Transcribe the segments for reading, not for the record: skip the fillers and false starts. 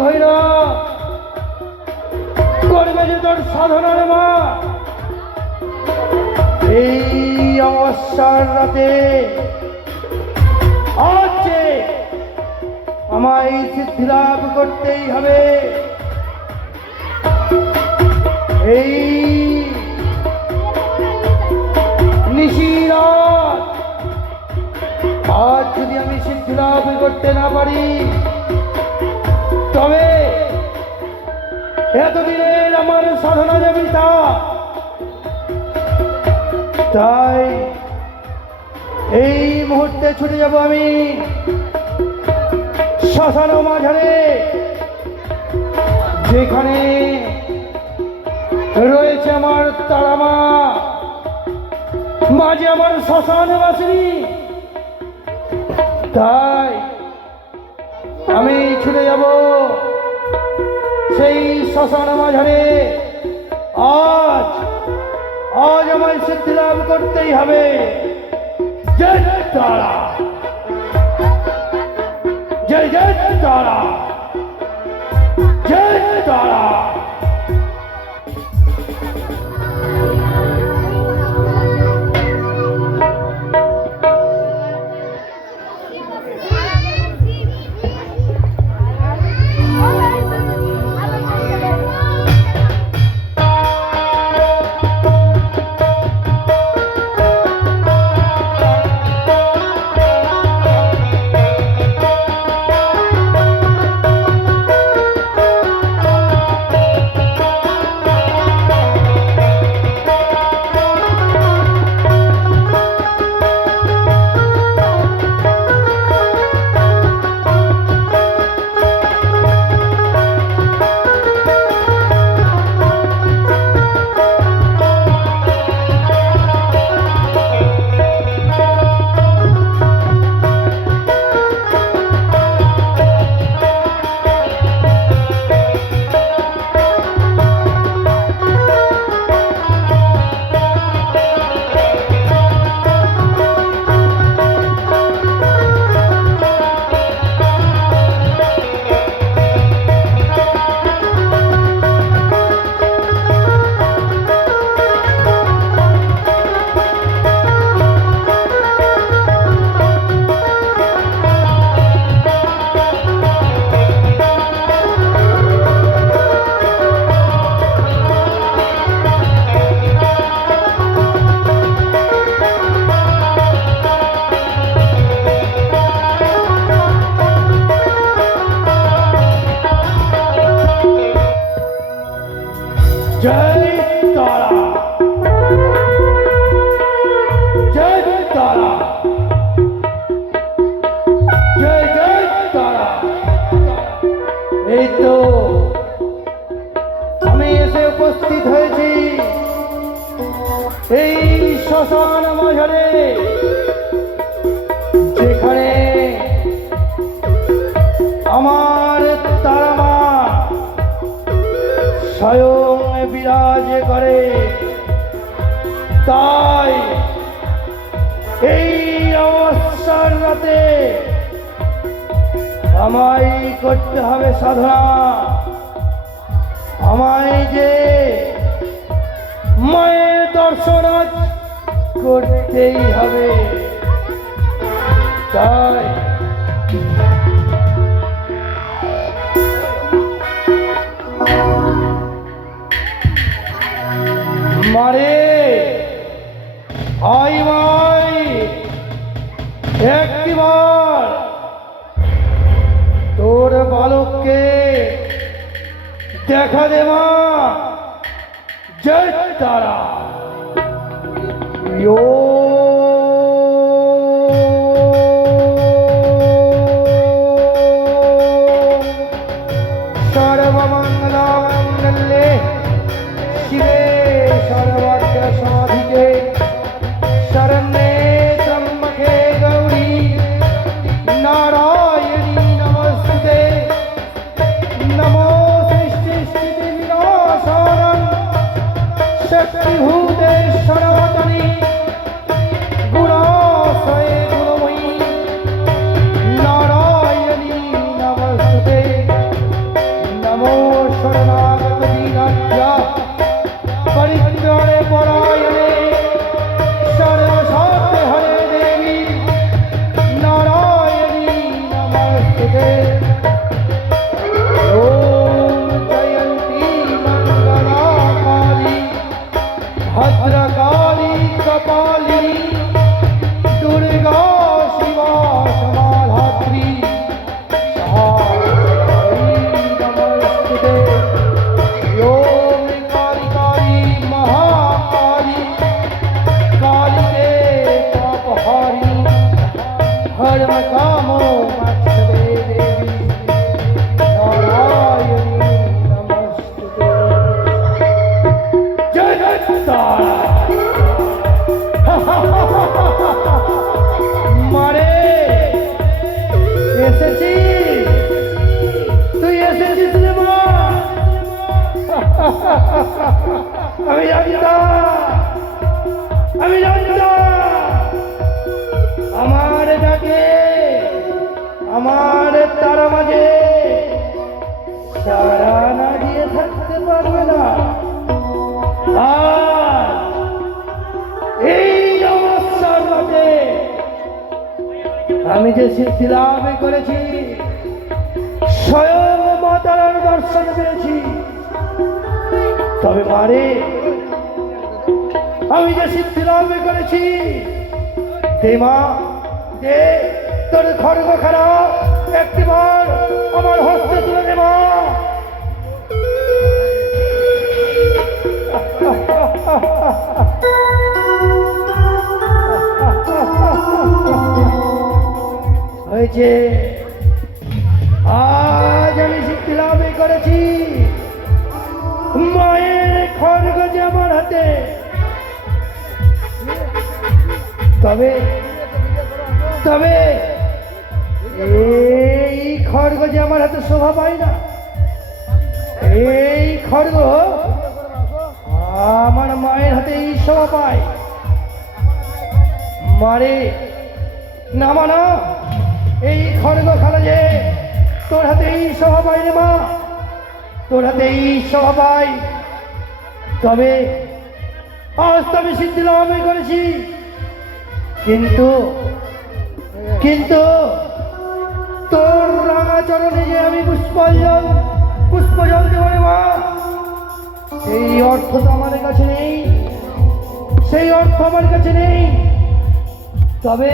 ভৈরব করবে যে তোর সাধনার মা এই অমাবস্যার রাতে আজ আমায় সিদ্ধি লাভ করতেই হবে। এই নিশিরাত আজ যদি আমি সিদ্ধি লাভ করতে না পারি তবে এতদিনের আমার সাধনা যাবে তা। তাই এই মুহূর্তে ছুটে যাব আমি শ্মশান মাঝারে, যেখানে রয়েছে আমার তারামা, মাঝে আমার শ্মশান বাসিনী। তাই আমি ছুটে যাব সেই শ্মশান মাঝারে। আজ আজ আমায় সিদ্ধি লাভ করতেই হবে। জয় তারা, জয় জয় তারা, জয় তারা। जय तारा, जय तारा, जय जय तारा। এই তো আমি এসে উপস্থিত হয়েছি এই শ্মশান মাঝারে, যেখানে আমার তারামা স্বয়ং বিরাজ করে। তাই এই অমাবস্যার রাতে আমায় করতে হবে সাধনা। আমায় যে মায়ের দর্শন করতেই হবে। তাই মারে আই মাই একবার তোর বালককে দেখা দে মা। জয় তারা। सर्वमंगलमंगल्ये शिवे सर्वार्थ साधिके शरण्ये त्र्यंबके गौरी नारायणी नमस्ते। नमो सृष्टि विनाशानं शक्तिभूते सनातनी गुणाश्रये गुणमयी नारायणी नमस्ते। ভদ্রকালী কপালী দুর্গা শিবা সমাধাত্রী নমস্তুতে ওম কালী কালী মহাকালী কালীতে পাপহারি হরম কামো মৎসদে দেবী নারায়ণী নমস্তুতে। জয় জয় তারা মারে এসেছি, তুই এসেছিস রে মা। আমি জানতাম, আমি জানতাম আমার ডাকে আমার তারা মাঝে সারা না দিয়ে থাকতে পারবে না। আর এই নমস্কার রাতে আমি যে সিদ্ধি লাভ করেছি, স্বয়ং মা তারার দর্শন পেয়েছি। তবে মারে, আমি যে সিদ্ধি লাভ করেছি, দে মা দে তোর খড়গ খারা একটিবার আমার হস্তে তুলে দে মা। হয়েছে, আজ আমি সিদ্ধি লাভ করেছি। মায়ের খড়গ যে আমার হাতে, তবে তবে এই খড়গ যে আমার হাতে শোভা পায় না। এই খড়গ আমার মায়ের হাতে এই শোভা পায়। মারে না মানা, এই খড়গ খানা যে তোর হাতে এই শোভা পায় রে মা, তোর হাতে এই শোভা পায়। তবে আজ তো আমি সিদ্ধি লাভ করেছি, কিন্তু কিন্তু তোর রাঙা চরণে যে আমি পুষ্পজল দেব রে মা, সেই অর্থ তো আমার কাছে নেই, সেই অর্থ আমার কাছে নেই। তবে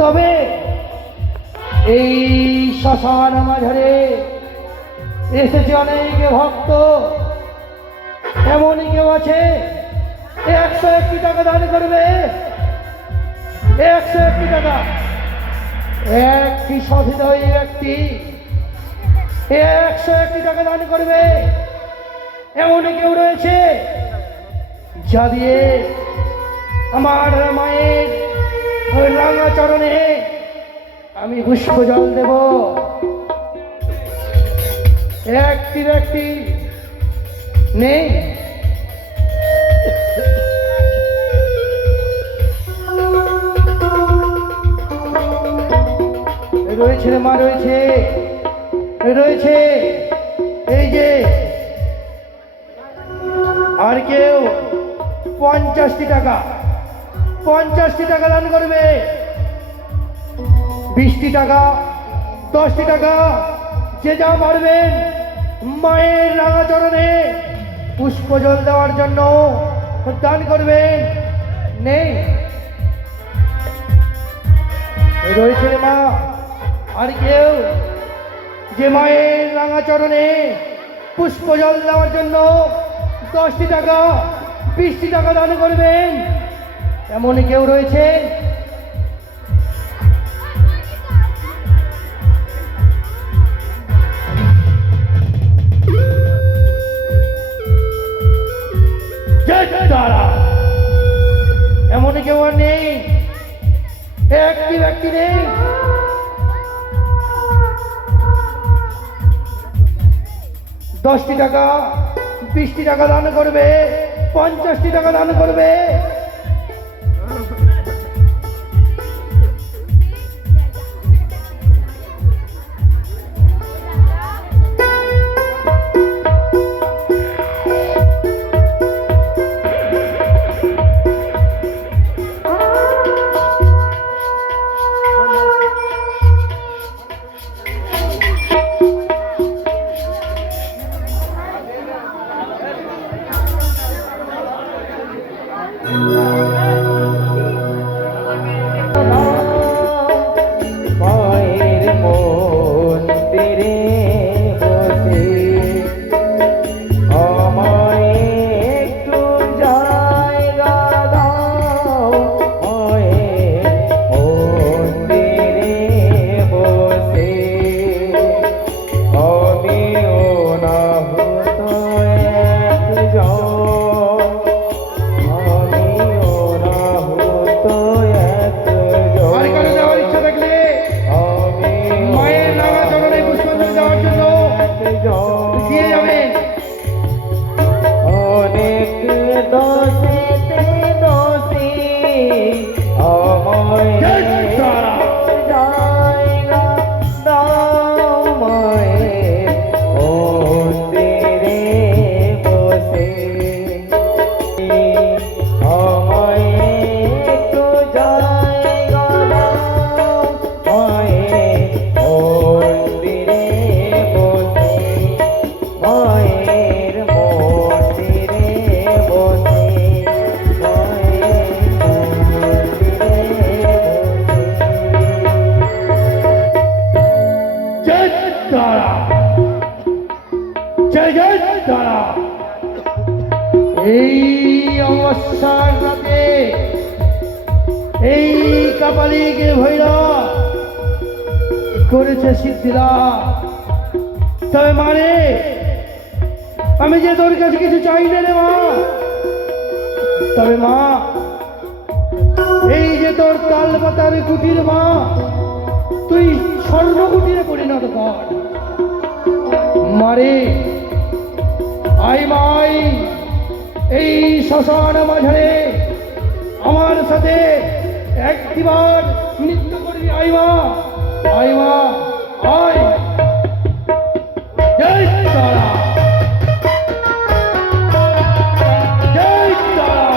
তবে এই শ্মশান মাঝারে এসেছে অনেক ভক্ত। এমনই কেউ আছে 101 টাকা দান করবে, 101 টাকা। একটি সহৃদয় ব্যক্তি 101 টাকা দান করবে। এমনই কেউ রয়েছে যা দিয়ে আমার মায়ের রাঙা চরণে আমি পুষ্প জল দেব। একটি ব্যক্তি নেই? রয়েছে রে মা, রয়েছে রয়েছে। এই যে আর কেউ 50টি টাকা, 50টি টাকা দান করবে। 20টি টাকা, 10টি টাকা, যে যা পারবেন মায়ের রাঙা চরণে পুষ্প জল দেওয়ার জন্য দান করবেন। নেই? রয়েছে রে মা আর কেউ যে মায়ের রাঙা চরণে পুষ্প জল দেওয়ার জন্য 10টি টাকা, 20টি টাকা দান করবেন? এমন কেউ রয়েছে? এমন কেউ আর নেই? একটি ব্যক্তি নেই? দশটি টাকা, 20টি টাকা দান করবে, 50টি টাকা দান করবে। দোষেতে দোষী আমায় জায়গা দাও মায়ের মন্দিরে বসে আমায় একটু জায়গা দাও মায়ের মন্দিরে বসে মায়ের মন্দিরে বসে মায়ের মন্দিরে জয় তারা, জয় জয় তারা। এই অমাবস্যার রাতে এই কাপালিকে ভৈরব করেছে সিদ্ধিলাভ। তবে মানে আমি যে তোর কাছে কিছু চাই না রে মা, তবে মা এই যে তোর তাল পাতার কুটির মা তুই স্বর্ণ কুটিরে পরিণত কর মারে। আই মাই এই শ্মশান মাঝারে আমার সাথে একটিবার নৃত্য করবি। আই মা, আই মা, আয়। জয় তারা, জয় তারা।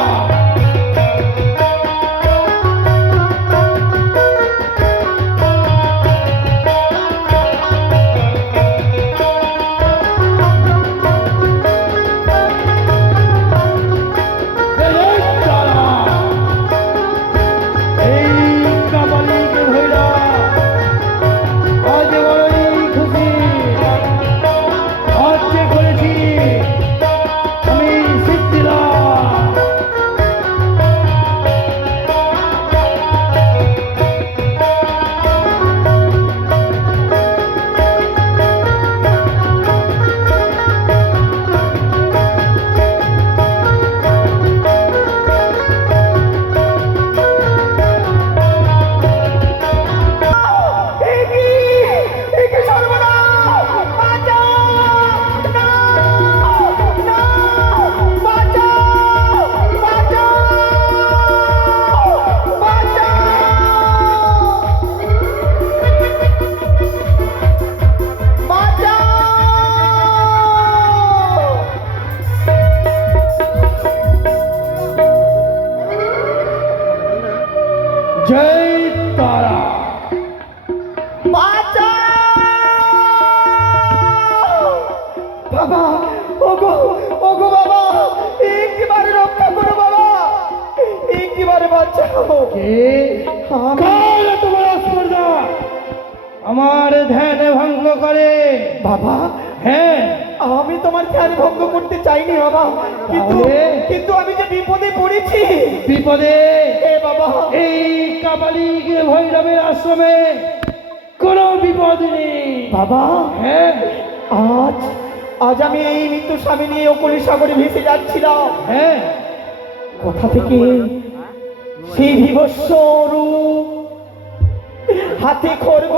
জয় তারা। বাবা, ওগো ওগো বাবা, একবারে রক্ষা করো বাবা, একবারে বাঁচাও। কে কাল তোমার স্পর্ধা আমার ধ্যান ভঙ্গ করে বাবা, হ্যাঁ আমি তোমার ধ্যান ভঙ্গ করতে চাইনি বাবা, কিন্তু তাহলে? কিন্তু আমি যে বিপদে পড়েছি। বিপদে হে বাবা, এই কাপালিক ভৈরবের আশ্রমে কোনো বিপদ নেই বাবা, হ্যাঁ আজ আজ আমি এই মৃত্যু স্বামী নিয়ে অকলি সাগরে ভেসে যাচ্ছিলাম। হ্যাঁ কোথা থেকে সেই বিভৎস রূপ, হাতে খড়গ,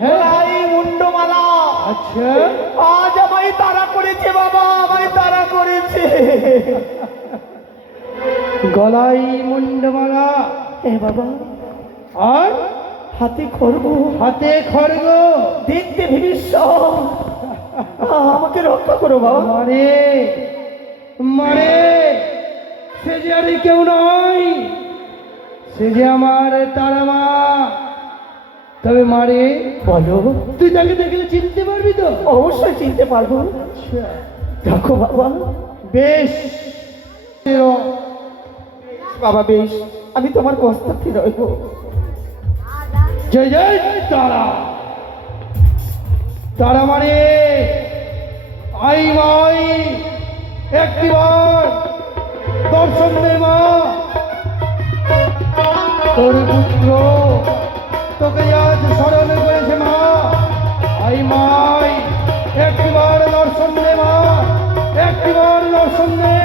হ্যাঁ। গলায় মুন্ডমালা, আচ্ছা আজ আমায় তাড়া করেছে বাবা, আমায় তাড়া করেছে। গলায় মুন্ডমালা হে বাবা, আর হাতে খড়গ, হাতে খড়গ, দেখতে ভীষণ, আমাকে রক্ষা করো বাবা। মারে মারে সে যে আর কেউ নয়, সে যে আমার তারা মা। তবে মারে বলো, তুই তাকে দেখলে চিনতে পারবি তো? অবশ্যই চিনতে পারবো। আচ্ছা দেখো বাবা, বেশ বাবা বেশ, আমি তোমার কষ্টার্থী রইব। জয় জয় তারা। তারা মানে আই মাই একটিবার দর্শন দে মা। তোর পুত্র তোকে আজ স্মরণ করেছে মা। আই মাই একটিবার দর্শন দে মা, একটিবার দর্শন দে।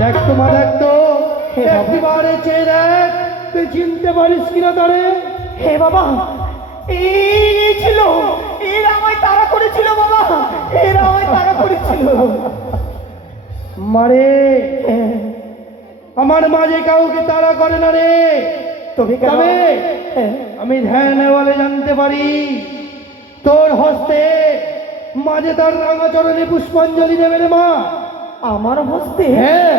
দেখ তো মা, দেখ তো একটিবারে চেয়ে দেখ তুই চিনতে পারিস কিনা তারে। হে বাবা, এই যে মারে হ্যাঁ, আমার মাঝে কাউকে তাড়া করে না রে। তবে কেন? তবে হ্যাঁ, আমি ধ্যান বলে জানতে পারি তোর হস্তে মাঝে তার রাঙা চরণে পুষ্পাঞ্জলি দেবে রে মা। আমার হস্তে? হ্যাঁ,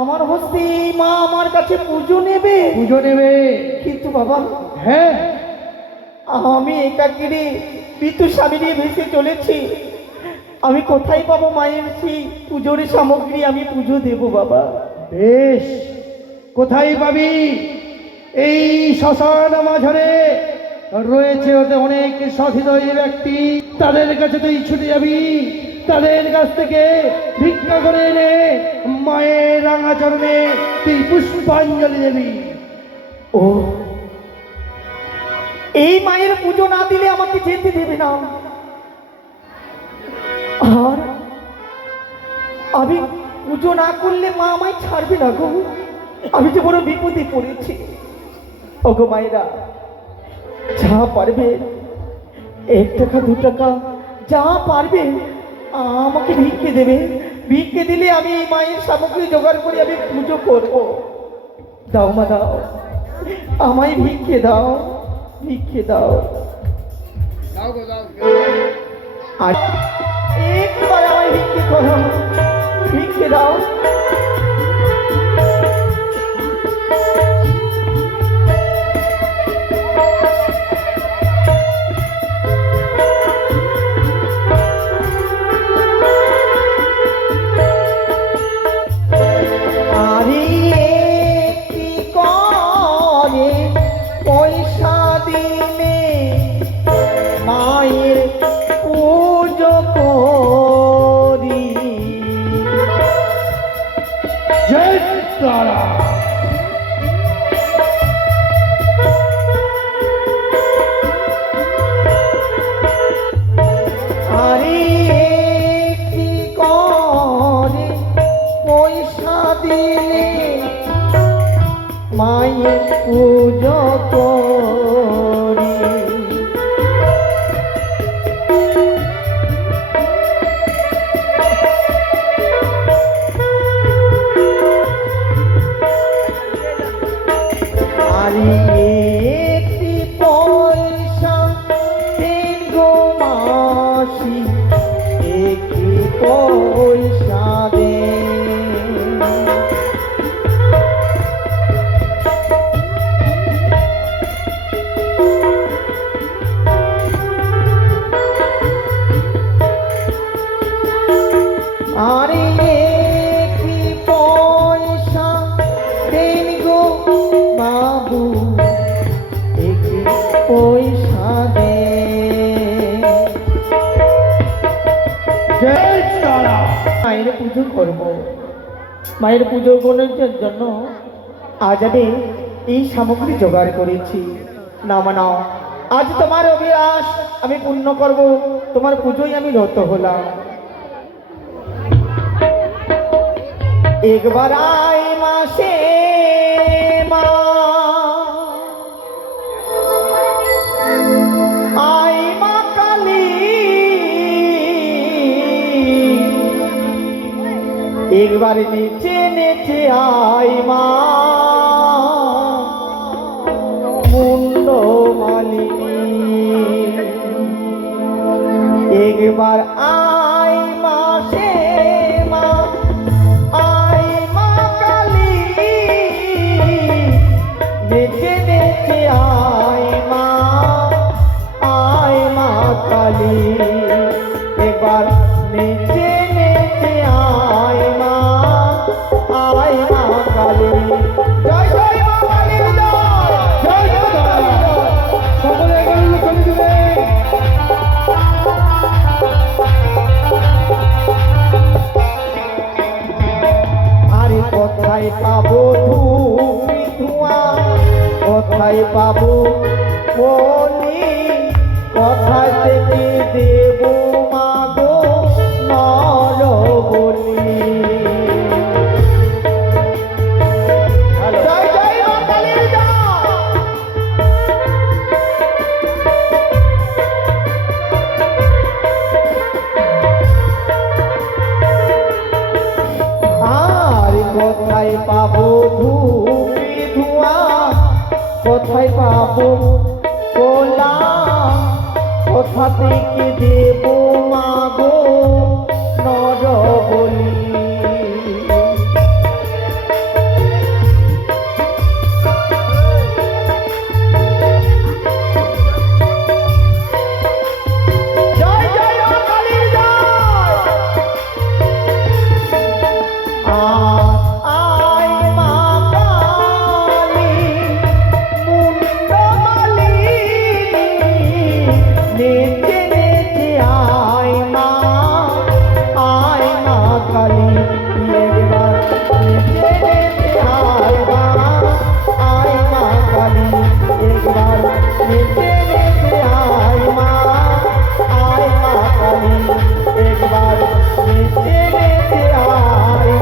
আমার হস্তে এই মা আমার কাছে পুজো নেবে? পুজো নেবে। কিন্তু বাবা, হ্যাঁ, আমি একাকিরে বিদ্যুৎ স্বামী নিয়ে ভেসে চলেছি। আমি কোথায় পাবো মায়ের সেই পুজোর সামগ্রী? আমি পুজো দেব বাবা। বেশ, কোথায় পাবি? এই শ্মশান মাঝরে রয়েছে ওতে অনেক সহৃদয় ব্যক্তি, তাদের কাছে তুই ছুটে যাবি, তাদের কাছ থেকে ভিক্ষা করে এনে মায়ের রাঙা চরণে তুই পুষ্পাঞ্জলি দেবি। ও, এই মায়ের পুজো না দিলে আমাকে যেতে দেবে না। আর আমি পুজো না করলে মা আমায় ছাড়বে না গো। আমি যে বড় বিপদে পড়েছি। ওগো মায়েরা, যা পারবে 1 টাকা 2 টাকা যা পারবে আমাকে ভিক্ষে দেবে। ভিক্ষে দিলে আমি এই মায়ের সামগ্রী জোগাড় করে আমি পুজো করব। দাও মা, দাও, আমায় ভিক্ষে দাও, ভিক্ষে দাও। আর একবার আমায় ভিক্ষে করো, ভিক্ষে দাও। আরে একটি করে পয়সা দিলে মায়ের পুজো করি। জয় তারা। আরে একটি করে পয়সা দিলে মায়ের পুজো করি। আরে একটি পয়সা দেন গো মাসি, একটি পয়সা দেন। আরে একটি পয়সা দেন গো বাবু, একটি পয়সা দেন। জয় তারা। মায়ের পুজো করব। মায়ের পুজো করার জন্য আজ আমি এই সামগ্রী জোগাড় করেছি। না মানাও, আজ তোমার অভিলাষ আমি পূর্ণ করব। তোমার পুজোই আমি রত হলাম। একবার আই মাসে মা, আই মা কালী, একবার নেচে নেচে আই মা মুন্ড মালিনী। একবার আই মাসে মা, আই মা কালী, নেচে নেচে আই মা, আই মা কালী। একবার নেচে নেচে আই মা, আই মা কালী। জয় জয় মা কালী, জয় জয় তারা। সকলে গান করে দিবে। আরে কোথায় পাবো ধূপি ধোঁয়া, কোথায় পাবো বলি, কোথায় থেকে দেব মাগো নর বলি। জয় জয় মা কালী, জয়। কোথা থেকে দেব মাগো নরবলি। জয় জয় মা কালীর জয়। আয় মা কালী মুন্ডমালিনী, নেচে নেচে আয় মা কালী, একবার নেচে নেচে আয় মা কালী, একবার নেচে নেচে আয় মা কালী, একবার নেচে নেচে আয়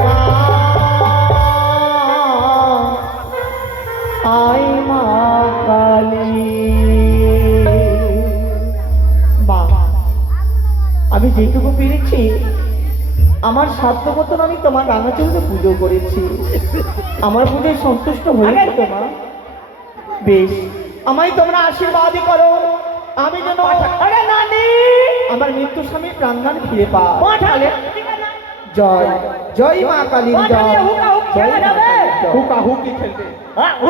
মা কালী। মা, আমি যেটুকু পেরেছি আমার সাধ্য মতন আমি তোমার রাঙাচরণে পুজো করেছি। আমার পুজোয় সন্তুষ্ট হয়েছে তোমার। বেশ, আমায় তোমরা আশীর্বাদই করো, আমি যেন আমার মৃত্যু স্বামী প্রাণদান ফিরে পাই। জয় জয় মা কালীর জয়। হুকা হুকি খেলবে।